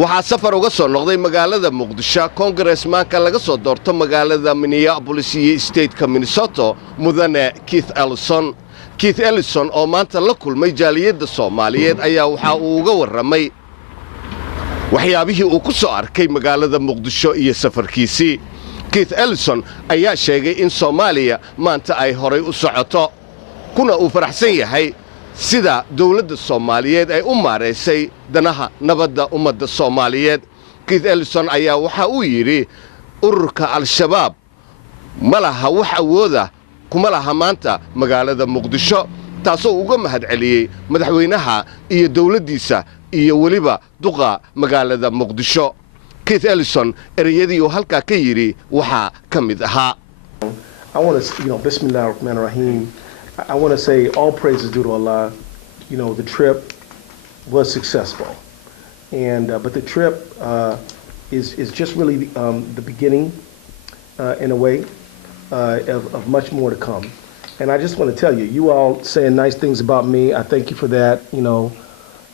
waxaa safar uga soo noqday magaalada Muqdisho Congressman-ka laga soo doorto magaalada Minneapolis iyo state-ka Minnesota mudane Keith Ellison oo maanta la kulmay jaaliyadda Soomaaliyeed ayaa waxa uu uga warramay waxyaabihii uu ku soo arkay magaalada Muqdisho iyo safarkiisii. Keith Ellison ayaa sheegay in Soomaaliya maanta ay horay u socoto kuna uu faraxsan yahay sida dawladda Soomaaliyeed ay u maareysay danaha nabadda ummadda Soomaaliyeed. Keith Ellison ayaa waxa uu yiri ururka Al-Shabaab ma laha wax awooda kuma laha maanta magaalada Muqdisho, taasoo uga mahadceliyay madaxweynaha iyo dawladdiisa iyo waliba duqa magaalada Muqdisho. Keith Ellison ereyadii uu halka ka yiri waxa kamid ahaa. I want to, Bismillahir Rahmanir Rahim. I want to say all praise is due to Allah. The trip was successful, and but the trip is just really the beginning, in a way, of much more to come. And I just want to tell you, you all saying nice things about me. I thank you for that.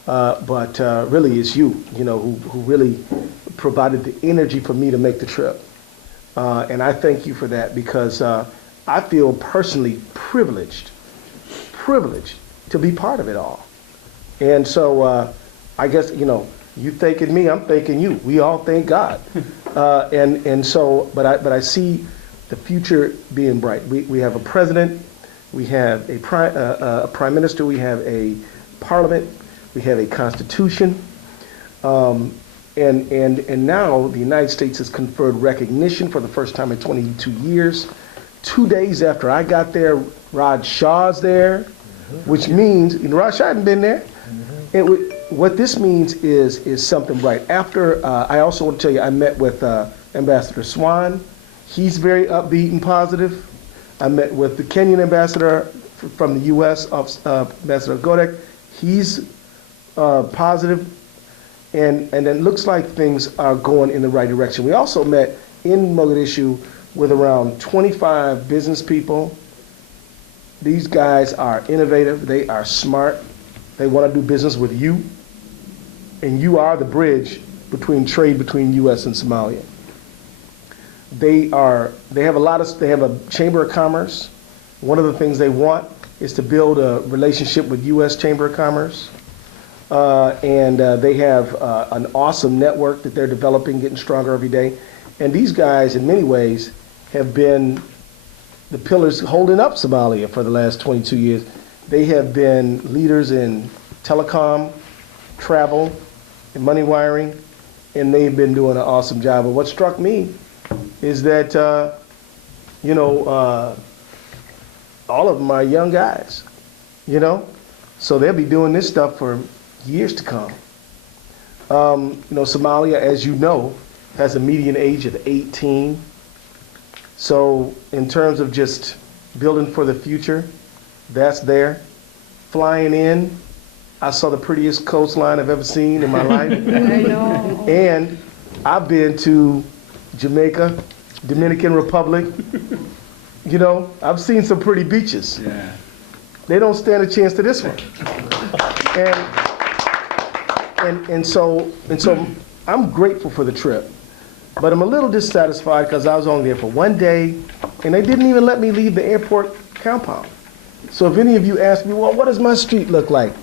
But really, it's you, who really provided the energy for me to make the trip, and I thank you for that because I feel personally privileged to be part of it all. And so I guess, you thanking me, I'm thanking you. We all thank God. And so, but I see the future being bright. We have a president, we have a prime minister, we have a parliament, we have a constitution, and now the United States has conferred recognition for the first time in 22 years. 2 days after I got there, Raj Shah's there, which means, Raj Shah hadn't been there. What this means is something bright. After, I also want to tell you, I met with Ambassador Swan. He's very upbeat and positive. I met with the Kenyan ambassador from the U.S., Ambassador Godek. He's positive, and it looks like things are going in the right direction. We also met in Mogadishu with around 25 business people. These guys are innovative, they are smart, they want to do business with you, and you are the bridge between trade between U.S. and Somalia. They have a Chamber of Commerce. One of the things they want is to build a relationship with U.S. Chamber of Commerce. And they have an awesome network that they're developing, getting stronger every day. And these guys, in many ways, have been the pillars holding up Somalia for the last 22 years. They have been leaders in telecom, travel, and money wiring, and they've been doing an awesome job. And what struck me is that, all of them are young guys, so they'll be doing this stuff for years to come. Somalia, as you know, has a median age of 18. So in terms of just building for the future, that's there. Flying in, I saw the prettiest coastline I've ever seen in my life. I know. And I've been to Jamaica, Dominican Republic. I've seen some pretty beaches. Yeah. They don't stand a chance to this one. And so I'm grateful for the trip. But I'm a little dissatisfied because I was only there for 1 day, and they didn't even let me leave the airport compound. So if any of you ask me, well, what does my street look like?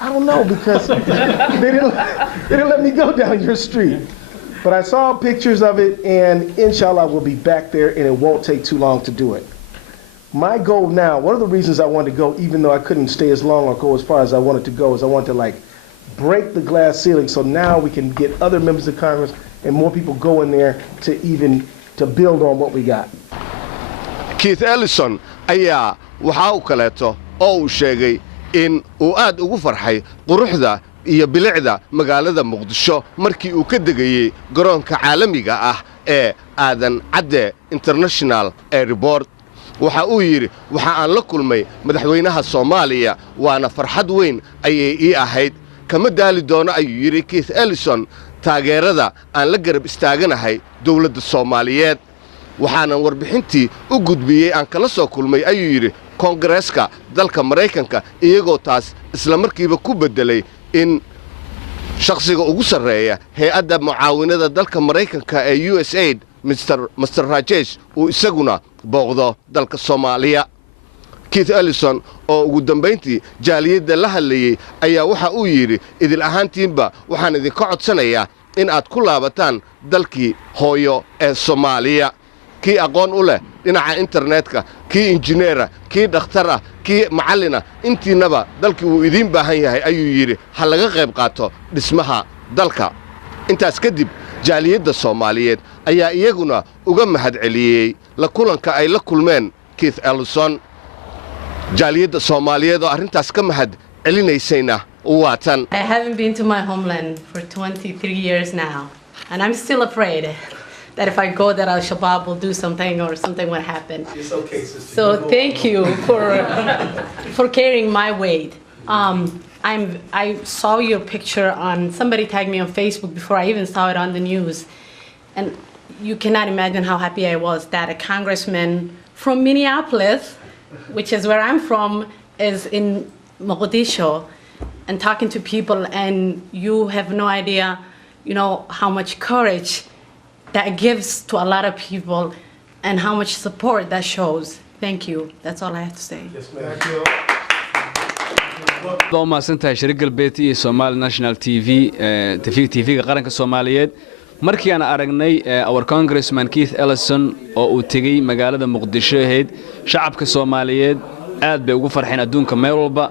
I don't know, because they didn't let me go down your street. But I saw pictures of it, and inshallah we'll be back there, and it won't take too long to do it. My goal now, one of the reasons I wanted to go, even though I couldn't stay as long or go as far as I wanted to go, is I wanted to break the glass ceiling so now we can get other members of Congress and more people go in there to build on what we got. Keith Ellison ayaa waxa uu kaleeto oo uu sheegay in uu aad ugu farxay quruxda iyo bilicda magaalada Muqdisho markii uu ka degayay garoonka caalamiga ah ee Aadan Cadde International Airport. waxa uu yiri waxa aan la kulmay madaxweynaha Soomaaliya waana farxad weyn ayay ii ahayd kama daali doono ayuu yiri Keith Ellison taageerada aan la garab istaaganahay dawladda Soomaaliyeed. waxaana warbixintii u gudbiyay aan kala soo kulmay ayuu yiri Congressman dalka Mareykanka iyagoo taas isla markiiba ku bedelay in shakhsiga ugu sarreeya hay-adda mucaawinada dalka Maraykanka ee USAID Mr. Rajesh uu isaguna booqdo dalka Soomaaliya. Keith Ellison oo ugu dambeyntii jaaliyadda la hadlayay ayaa waxa uu yiri idil ahaantiinba waxaan idinka codsanayaa in aad ku laabataan dalkii hooyo ee Soomaaliya. kii aqoon u leh dhinaca internetka, kii injineera, kii dhakhtar kii macallina, intiinaba dalkii uu idin baahan yahay ayuu yiri ha laga qayb qaato dhismaha dalka. intaas kadib jaaliyadda Soomaaliyeed ayaa iyaguna uga mahadceliyay la kulanka ay la kulmeen Keith Ellison. jaaliyadda Soomaaliyeed oo arrintaas ka mahad celinaysayna waatan. I haven't been to my homeland for 23 years now, and I'm still afraid that if I go there, Al-Shabaab will do something or something will happen. It's okay, sister. So thank you for carrying my weight. I saw your picture on, somebody tagged me on Facebook before I even saw it on the news. And you cannot imagine how happy I was that a congressman from Minneapolis, which is where I'm from, is in Muqadsho and talking to people, and you have no idea, you know, how much courage that gives to a lot of people and how much support that shows. Thank you. That's all I have to say. Yes, ma'am. Thank you. دوما سنتها شركة البيتي Somali National TV TV qaranka Soomaaliyeed markii aan aragnay our Congressman Keith Ellison oo uu tagay magaalada Muqadsho ahayd shacabka Soomaaliyeed aad bay ugu farxeen adduunka meel walba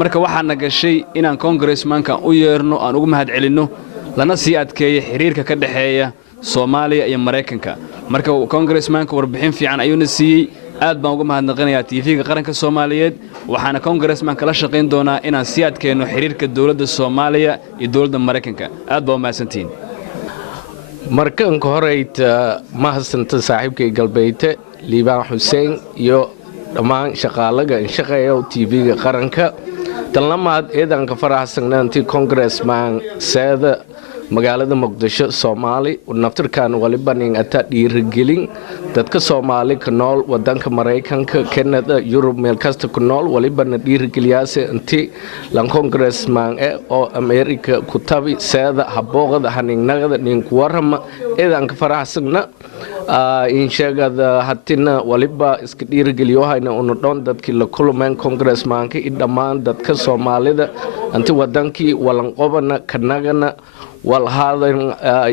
marka waxaan nagashay inaan Congressmanka u yeerno aan ugu mahad celino lana sii adkeeyo xiriirka ka dhaxeeya Soomaaliya iyo Mareykanka marka Congressmanka warbixin fiican ayuu na siiyay aad baan uga mahadnaqanayaa TV-ga qaranka Soomaaliyeed waxaana Congressman kala shaqeyn doonaa inaan sii adkeeno xiriirka dawladda Soomaaliya iyo dawladda Mareykanka aad baa u mahadsantiin markan ka horeeyt mahadsanto saaxiibkay galbeeyte Liibaan Xuseen iyo dhammaan shaqaalaha shaqeeya TV-ga qaranka talamaad eedan ka faraxsanaantii Congressman Saada magaalada Muqadsho Soomaali naftirkan waliba nin ata dhiirigelin dadka Soomaali ka nool wadanka Mareykanka Canada Europe meel kasta ku nool waliba dhiirigeliyaase intii lan Congressman oo America ku tabi Saada habooqada haninagada nin ku warama eedan ka faraxsana in sheegada hatina waliba iska dhiirigeliyo hayna uu dhoon dadkii la kulmeen Congressmanka dhammaan dadka Soomaalida intii wadankii walan qobana kanagana wal haadan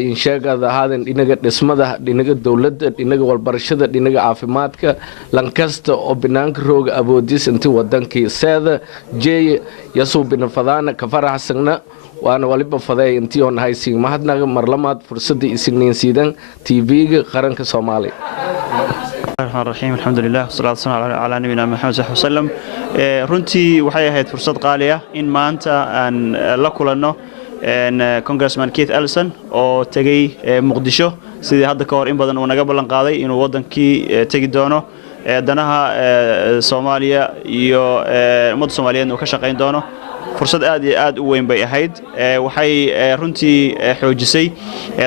in sheegada haadan dhinaga dhismada dhinaga dawladda dhinaga walbarashada dhinaga caafimaadka lankasta oo banaanka rooga aboodis intii wadankii Saada jeey yasoo binafadana ka faraxsana waana waliba faday intii oo haysiin mahadnaga marlamaad fursadii isniin siidan TV-ga qaranka Soomaaliya الرحمن الرحيم الحمد لله والصلاة والسلام على نبينا محمد صلى الله عليه وسلم runtii waxay ahayd fursad qaali ah in maanta aan la kulanno Congressman Keith Ellison oo tagay Muqadsho sidii hadda ka hor in badan uu naga ballan qaaday inuu wadankii tagi doono danaha Soomaaliya iyo ummadda Soomaaliyeed uu ka shaqeyn doono fursad aad iyo aad u weyn bay ahayd waxay runtii xoojisay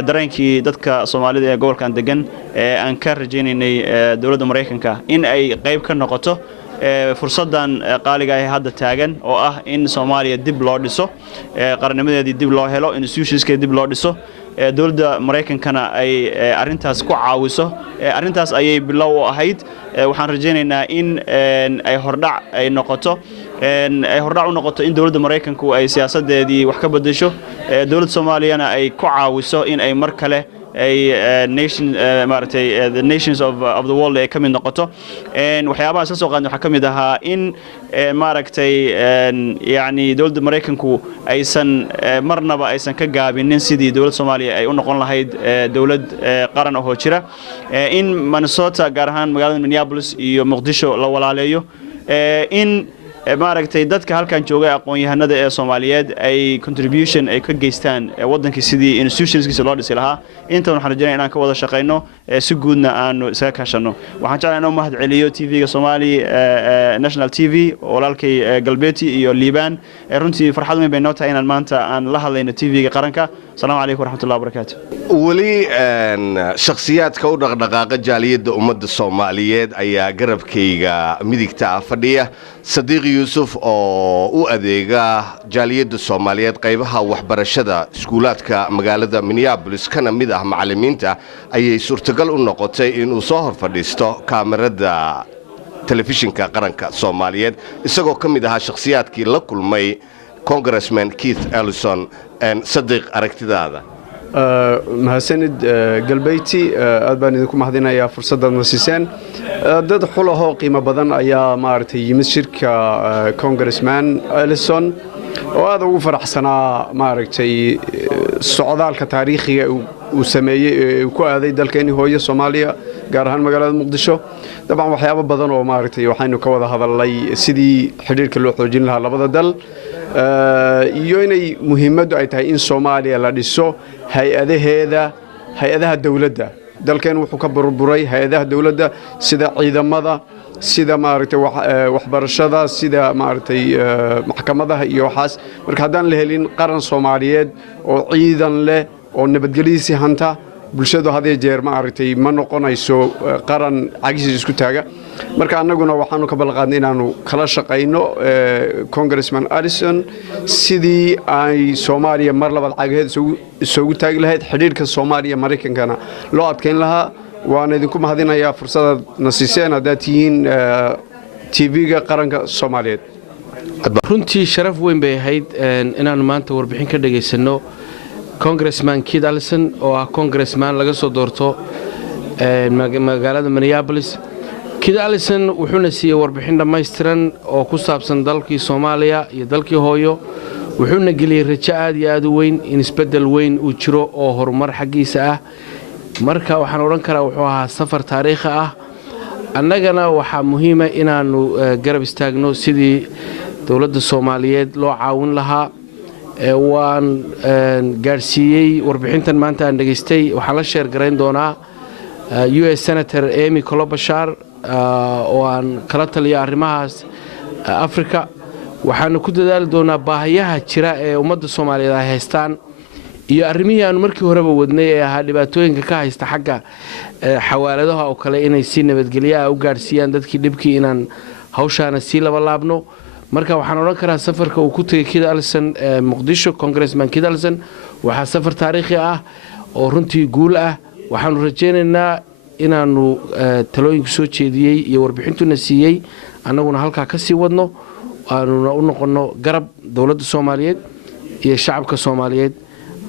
dareenkii dadka Soomaalida ee gobolkan degan aan ka rajaynaynay dawladda Mareykanka in ay qayb ka noqoto fursadan qaaliga ah hadda taagan oo ah in Soomaaliya dib loo dhiso qarannimadeedii dib loo helo institutionskeedii dib loo dhiso dawladda Mareykankana ay arintaas ku caawiso arintaas ayay bilow u ahayd waxaan rajaynaynaa in ay hordhac ay noqoto u noqoto in dawladda Mareykanku ay siyaasadeedii wax ka bedesho dawladda Soomaaliyana ay ku caawiso in ay mar kale the nations of the world ay kamid noqoto waxyaabaha soo qaadnay waxa kamid ahaa in yani dawladda Mareykanku aysan marnaba aysan ka gaabinin sidii dawladda Soomaaliya ay u noqon lahayd dawlad qaran oo jira in Minnesota gaar ahaan magaalada Minneapolis iyo Muqadsho la walaaleeyo in dadka halkan jooga aqoon-yahanada ee Soomaaliyeed ay contribution ay ka geystaan wadankii sidii institutionskiisa loo dhisi lahaa inta waxaan rajaynayaa inaan ka wada shaqeyno si guudna aanu isaga kaashano waxaan jeclahay inaan mahad celiyo TV-ga Somali National TV walaalkay Galbeeti iyo Liibaan runtii farxad weyn bay noo tahay inaan maanta aan la hadlayno TV-ga qaranka السلام عليكم ورحمة الله وبركاته. ولي شخصيات كودق دقاقة جالية أمد الصوماليات أي قرب كيغا ميديكتا فدية صديق يوسف أو أديغا جالية الصوماليات قيبها وحبرشدة سكولات كمقالة مينيابوليس كان ميده معلمينتا أي سورتقل النقطة إنو صهر فديستو كاميرا تلفزيون كقرنكا الصوماليات إساقو كميدها شخصيات كي لكل مي Congressman Keith Ellison and صديق أركتدادا. mahadsanid galbeyti aad baan idinku mahadinayaa fursadda nasiiseen dad xulaho qiimo badan ayaa maartay yimid shirka Congressman Ellison oo aad ugu faraxsanaa maartay socdaalka taariikhiga uu sameeyay ku aaday dalkeeni hooyo Soomaaliya gaar ahaan magaalada Muqdisho dabcan waxyaabo badan oo maartay waxaynu ka wada hadalnay sidii xiriirka loo xoojin lahaa labada dal iyo inay muhiimadu ay tahay in Soomaaliya la dhiso hay-adaha dawladda dalkeen wuxuu ka burburay hay-adaha dawladda sida ciidamada sida maaragtay waxbarashada sida maaragtay maxkamadaha iyo waxaas marka haddaan la helin qaran Soomaaliyeed oo ciidan leh oo nabadgelyadiisa hanta bulshadu hadii jeer maaragtay ma noqonayso qaran cagiis isku taaga marka annaguna waxaanu ka balqaadnay inaanu kala shaqeyno Congressman Ellison sidii ay Soomaaliya mar labaad cagaheed isugu taagi lahayd xiriirka Soomaaliya Mareykankana loo adkeyn lahaa waan idinku mahadinayaa fursadda nasiiseen hadaatiin TV-ga qaranka Soomaaliyeed runtii sharaf weyn bay ahayd inaan maanta warbixin ka dhageysano Congressman Keith Ellison oo ah Congressman laga soo doorto magaalada Minneapolis. Keith Ellison wuxuuna siiyay warbixin dhammaystiran oo ku saabsan dalkii Soomaaliya iyo dalkii hooyo wuxuuna geliyay rajo aad iyo aad u weyn in isbedel weyn uu jiro oo horumar xaqiisa ah marka waxaan oran karaa wuxuu ahaa safar taariikhi ah annagana waxa muhiim ah inaanu garab istaagno sidii dawladda Soomaaliyeed loo caawin lahaa waan gaarsiiyay warbixintan maanta aan dhageystay waxaan la sheer gareyn doonaa US Senator Amy Klobuchar oo aan kala taliyo arrimahaas Afrika waxaanu ku dadaali doonaa baahiyaha jira ee ummadda Soomaaliyeed ay haystaan iyo arrimihii aan markii horeba wadnay ee ahaa dhibaatooyinka ka haysta xagga xawaaladaha oo kale inay si nabadgelyo u gaarsiiyaan dadkii dhibkii inaan hawshaana si laba laabno marka waxaan oran karaa safarka uu ku tagay Keith Ellison Muqdisho Congressman Keith Ellison waxa safar taariikhi ah oo runtii guul ah waxaanu rajaynaynaa inaanu talooyinka soo jeediyay iyo warbixintuna siiyay annaguna halka ka sii wadno aanu u noqono garab dawladda Soomaaliyeed iyo shacabka Soomaaliyeed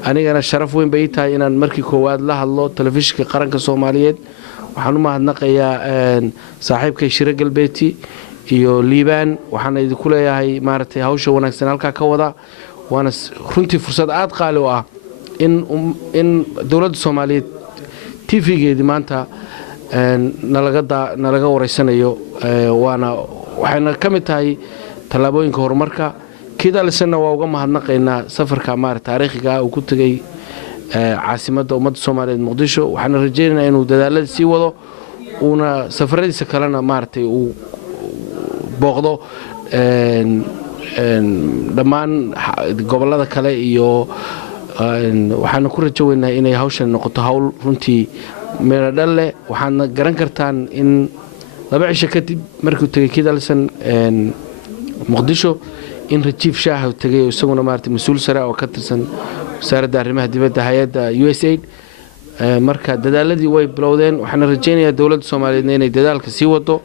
anigana sharaf weyn bay tahay inaan markii koowaad la hadlo telefishinka qaranka Soomaaliyeed waxaan u mahadnaqayaa saaxiibkay Shira Galbeeti iyo Liibaan waxaan idinku leeyahay maartay hawsha wanaagsan halka ka wada waana runtii fursad aad qaali u ah in dawladda Soomaaliyeed TV-geedii maanta nalaga wareysanayo waxayna ka mid tahay tallaabooyinka horumarka Keith Ellison waa uga mahadnaqaynaa safarka maartay taariikhiga uu ku tagay caasimadda ummadda Soomaaliyeed Muqdisho waxaan rajaynaynaa inuu dadaalada sii wado una safaradiisa kalena maartay uu booqdo dhammaan gobolada kale iyo waxaan ku rajaynaynaa inay hawshan noqoto hawl runtii meel dhal leh waxaad garan kartaan in laba cisho kadib markuu tagay Keith Ellison Muqdisho in Rajiif Shaah uu tagay isaguna maartay mas'uul sare oo ka tirsan wasaaradda arrimaha dibadda hay'adda USAID marka dadaaladii way bilowdeen waxaan rajaynayaa dawladda Soomaaliyeed inay dadaalka sii wado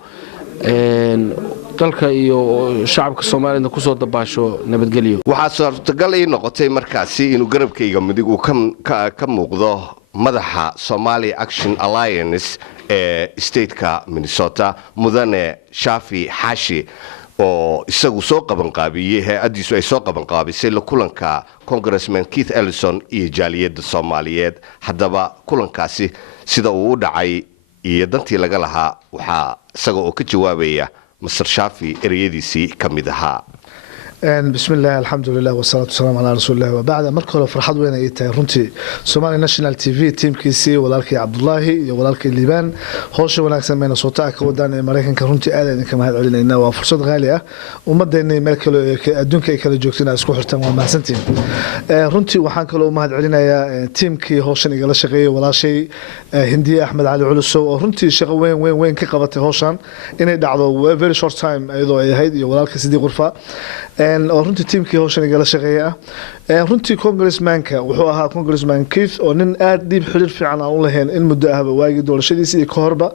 dalka iyo shacabka Soomaaliyeed ku soo dabaasho nabadgelyo waxaa suurtagal ay noqotay markaasi inuu garabkayga midig uu ka muuqdo madaxa Somali Action Alliance ee stateka Minnesota mudane Shafi Hashi oo isagu soo qaban qaabiyay hay'adiisu ay soo qaban qaabisay la kulanka Congressman Keith Ellison iyo jaaliyadda Soomaaliyeed haddaba kulankaasi sida uu u dhacay iyo dantii laga lahaa waxa isaga oo ka jawaabaya Mr. Shafi ereyadiisii kamid ahaa بسم الله الحمد لله والصلاة والسلام على رسول الله وبعد مركل فرحض وين يتاي رنتي سومالي ناشونال تي في تيم كيسي walaalkii Cabdullaahi iyo walaalkii Liibaan howsha wanaagsan meena soo taaka wadaan ee Mareykanka runtii aad idin kama had celinayna waa fursad qaali ah ummadeena meel kale adduunka ay kala joogtaan isku xirtaan waa mahadsantiin runtii waxaan kale u mahad celinayaa tiimkii howshan igala shaqeeyay walaashay Hindiya Axmed Cali Culusow oo runtii shaqo weyn ka qabatay howshan inay dhacdo very short time ayadoo ay ahayd iyo walaalkii Sidii Qurfa oo runtii tiimkii howshan igala shaqeeyay runtii congressmanka wuxuu ahaa congressman Keith oo nin aad dib xiriir fiican aan u lahayn in muddo ahba waagi doorashadiisa iyo ka horba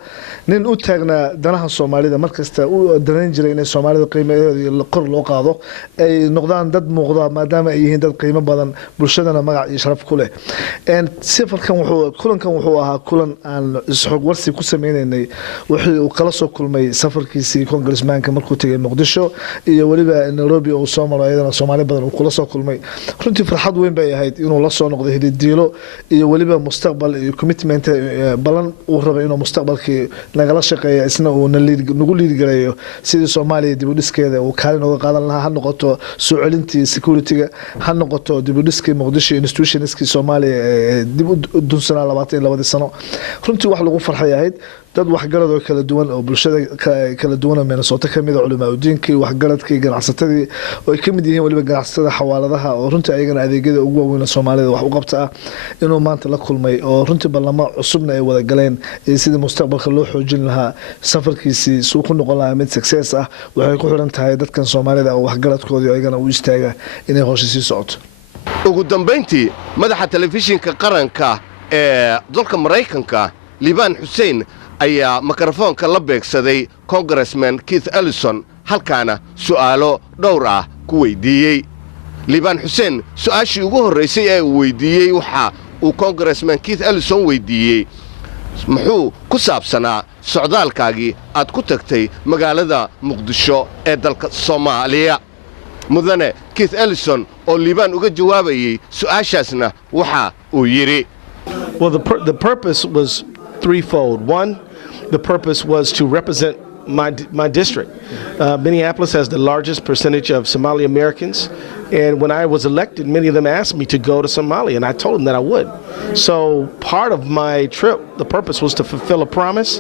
nin u taagnaa danaha Soomaalida markasta uu dareen jiray in Soomaalida qiimaheeda kor loo qaado ay noqdaan dad muuqda maadaama ay yihiin dad qiimo badan bulshadana magac iyo sharaf ku leh kulankan wuxuu ahaa kulan aan isxog warsi ku sameeynay wixii uu kala soo kulmay safarkiisii congressmanka markuu tagay Muqadsho iyo waliba Nairobi oo Soomaaliya Soomaali badan uu kula soo kulmay runtii farxad weyn bay ahayd inuu la soo noqdo hididiilo iyo waliba mustaqbal iyo commitment balan uu rabo inuu mustaqbalkii nagala shaqeeyo isna uu nagu liidgalayo sidii Soomaaliya dib u dhiskeeda uu kaalin uga qaadan lahaa ha noqoto soo celintii security-ga ha noqoto dib u dhiskii Muqadsho institutionskii Soomaaliya dib u dunsanaa 22 sano runtii wax lagu farxay ahayd dad waxgarad oo kala duwan oo bulshada kala duwan Minnesota kamid ah culimada diinka waxgaradkii ganacsatadii oo ay kamid yihiin waliba ganacsatada xawaaladaha oo runtii ayagana adeegyada ugu waaweyn Soomaalida wax u qabta inuu maanta la kulmay oo runtii balama cusubna ay wada galeen sidii mustaqbalka loo xoojin lahaa safarkiisii soo ku noqon lahaa mid success ah waxay ku xiran tahay dadkan Soomaalida oo waxgaradkoodii ayagana u istaaga inay howshiisa socoto ugu dambeyntii madaxa telefishinka qaranka ee dalka Mareykanka Liibaan Xuseen ayaa mikrofoonka la beegsaday Congressman Keith Ellison halkaana su'aalo dhowr ah ku weydiiyay Liibaan Xuseen su'aashii ugu horeysay ee uu weydiiyay waxa uu Congressman Keith Ellison weydiiyay muxuu ku saabsanaa socdaalkaagii aad ku tagtay magaalada Muqadsho ee dalka Soomaaliya mudane Keith Ellison oo Liibaan uga jawaabayay su'aashaasna waxa uu yiri Well, the purpose was threefold. One, the purpose was to represent my district. Minneapolis has the largest percentage of Somali Americans, and when I was elected, many of them asked me to go to Somalia, and I told them that I would. So part of my trip, the purpose was to fulfill a promise,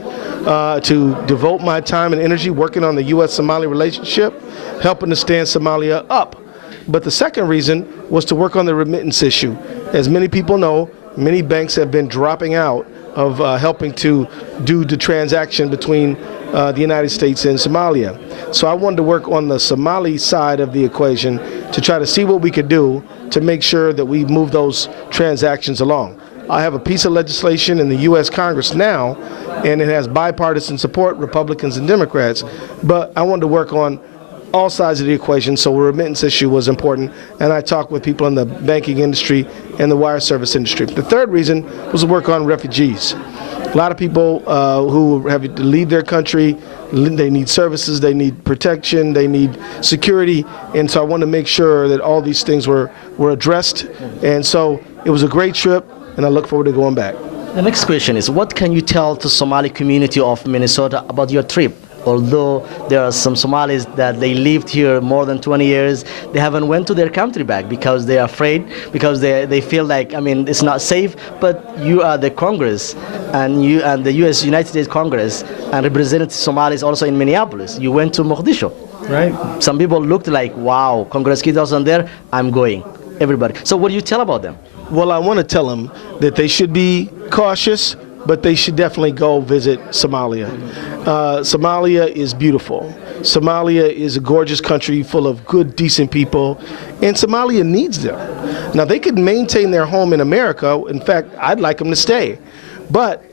to devote my time and energy working on the U.S.-Somali relationship, helping to stand Somalia up. But the second reason was to work on the remittance issue. As many people know, many banks have been dropping out of helping to do the transaction between the United States and Somalia. So I wanted to work on the Somali side of the equation to try to see what we could do to make sure that we move those transactions along. I have a piece of legislation in the U.S. Congress now, and it has bipartisan support, Republicans and Democrats, but I wanted to work on all sides of the equation, so the remittance issue was important, and I talked with people in the banking industry and the wire service industry. The third reason was to work on refugees. A lot of people who have to leave their country, they need services, they need protection, they need security, and so I wanted to make sure that all these things were addressed, and so it was a great trip, and I look forward to going back. The next question is, what can you tell the Somali community of Minnesota about your trip? Although there are some Somalis that they lived here more than 20 years, they haven't went to their country back because they are afraid, because they feel like, I mean, it's not safe. But you are the Congress, and you and the U.S. United States Congress, and represented Somalis also in Minneapolis. You went to Muqadsho. Right. Some people looked like, wow, Congress Keith Ellison there, I'm going. Everybody. So what do you tell about them? Well, I want to tell them that they should be cautious, but they should definitely go visit Somalia. Somalia is beautiful. Somalia is a gorgeous country full of good, decent people, and Somalia needs them. Now, they could maintain their home in America. In fact, I'd like them to stay. But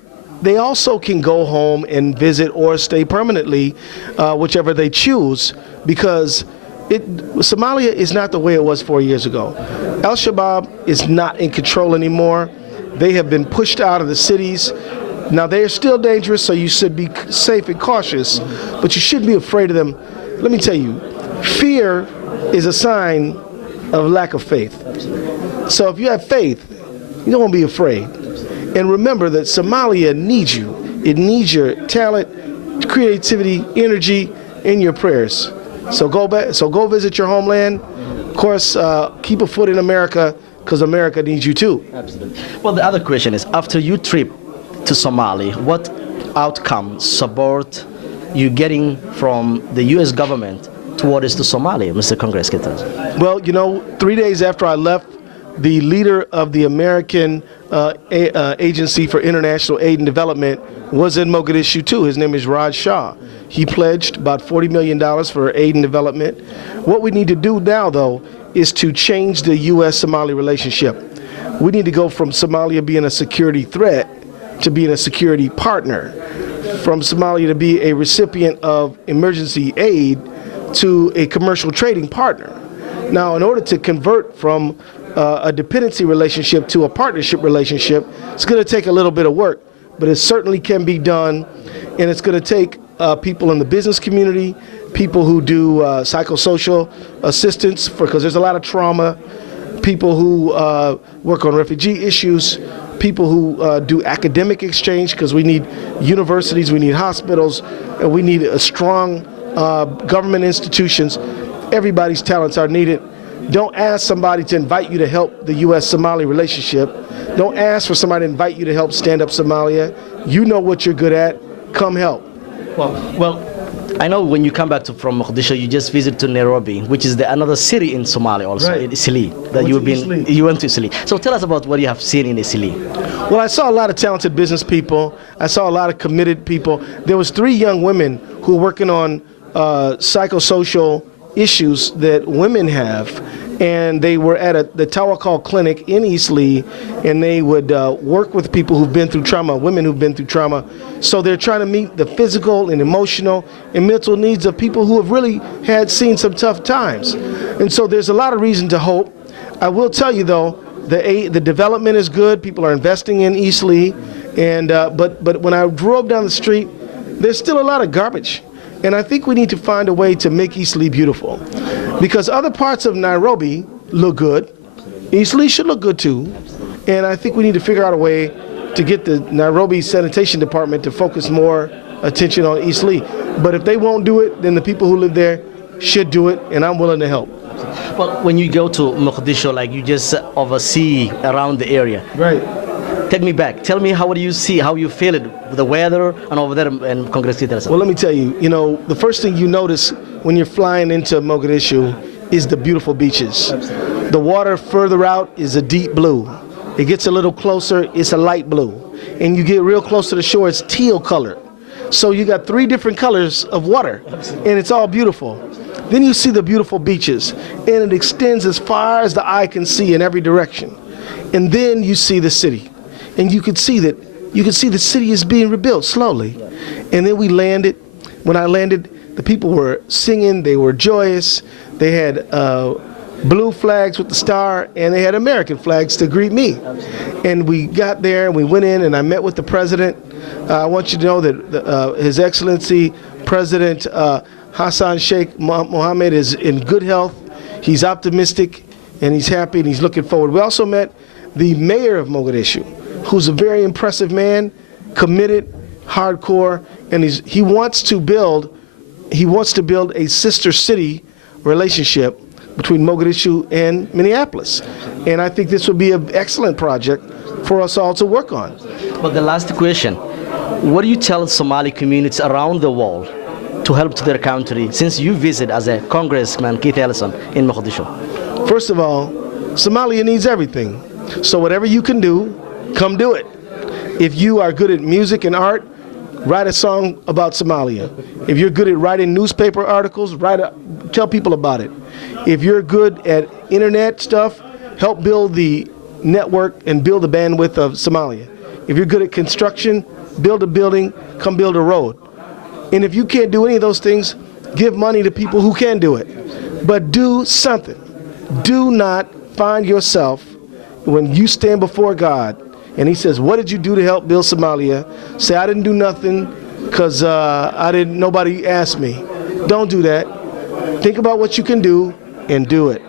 they also can go home and visit or stay permanently, whichever they choose, because Somalia is not the way it was 4 years ago. Al-Shabaab is not in control anymore. They have been pushed out of the cities. Now, they are still dangerous, so you should be safe and cautious, but you shouldn't be afraid of them. Let me tell you, fear is a sign of lack of faith. So if you have faith, you don't want to be afraid. And remember that Somalia needs you. It needs your talent, creativity, energy, and your prayers. So go back. So go visit your homeland. Of course, keep a foot in America because America needs you too. Absolutely. Well, the other question is, after you trip to Somalia, what outcome, support you getting from the U.S. government towards to Somalia, Mr. Congressman? Well, 3 days after I left, the leader of the American Agency for International Aid and Development was in Mogadishu too. His name is Raj Shah. He pledged about $40 million for aid and development. What we need to do now, though, is to change the U.S.-Somali relationship. We need to go from Somalia being a security threat to being a security partner, from Somalia to be a recipient of emergency aid to a commercial trading partner. Now, in order to convert from a dependency relationship to a partnership relationship, it's going to take a little bit of work, but it certainly can be done, and it's going to take people in the business community, people who do psychosocial assistance, because there's a lot of trauma, people who work on refugee issues, people who do academic exchange, because we need universities, we need hospitals, and we need a strong government institutions. Everybody's talents are needed. Don't ask somebody to invite you to help the U.S.-Somali relationship. Don't ask for somebody to invite you to help stand up Somalia. You know what you're good at. Come help. Well, I know when you come back from Muqadsho, you just visit to Nairobi, which is another city in Somalia also, right. in Isli. You went to Isli. So tell us about what you have seen in Isli. Well, I saw a lot of talented business people. I saw a lot of committed people. There was 3 young women who were working on psychosocial issues that women have, and they were at the Tawakal Clinic in Eastleigh, and they would work with people who've been through trauma, women who've been through trauma. So they're trying to meet the physical and emotional and mental needs of people who have really seen some tough times. And so there's a lot of reason to hope. I will tell you though, the development is good. People are investing in Eastleigh, and but when I drove down the street, there's still a lot of garbage. And I think we need to find a way to make Eastleigh beautiful, because other parts of Nairobi look good. Eastleigh should look good too. And I think we need to figure out a way to get the Nairobi Sanitation Department to focus more attention on Eastleigh. But if they won't do it, then the people who live there should do it, and I'm willing to help. Well, when you go to Muqadsho, like you just oversee around the area. Right. Take me back. Tell me, how do you see, how you feel it, the weather and over there in Congressman Ellison? Well, let me tell you, the first thing you notice when you're flying into Mogadishu is the beautiful beaches. Absolutely. The water further out is a deep blue. It gets a little closer, it's a light blue. And you get real close to the shore, it's teal colored. So you got 3 different colors of water, Absolutely. And it's all beautiful. Then you see the beautiful beaches, and it extends as far as the eye can see in every direction. And then you see the city. And you could see the city is being rebuilt slowly. And then we landed. When I landed, the people were singing, they were joyous. They had blue flags with the star, and they had American flags to greet me. And we got there, and we went in, and I met with the president. I want you to know that His Excellency President Hassan Sheikh Mohammed is in good health. He's optimistic, and he's happy, and he's looking forward. We also met the mayor of Mogadishu, who's a very impressive man, committed, hardcore, and he wants to build a sister city relationship between Mogadishu and Minneapolis. And I think this would be an excellent project for us all to work on. But the last question, what do you tell Somali communities around the world to help to their country, since you visit as a Congressman Keith Ellison in Muqadsho? First of all, Somalia needs everything. So whatever you can do, come do it. If you are good at music and art, write a song about Somalia. If you're good at writing newspaper articles, tell people about it. If you're good at internet stuff, help build the network and build the bandwidth of Somalia. If you're good at construction, build a building, come build a road. And if you can't do any of those things, give money to people who can do it. But do something. Do not find yourself, when you stand before God and he says, what did you do to help build Somalia? Say, I didn't do nothing because nobody asked me. Don't do that. Think about what you can do and do it.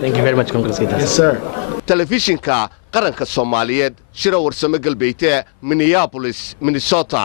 Thank you very much, Congressman. Yes, sir. telefishinka qaranka Soomaaliyeed shira warsame galbeeyta Minneapolis, Minnesota.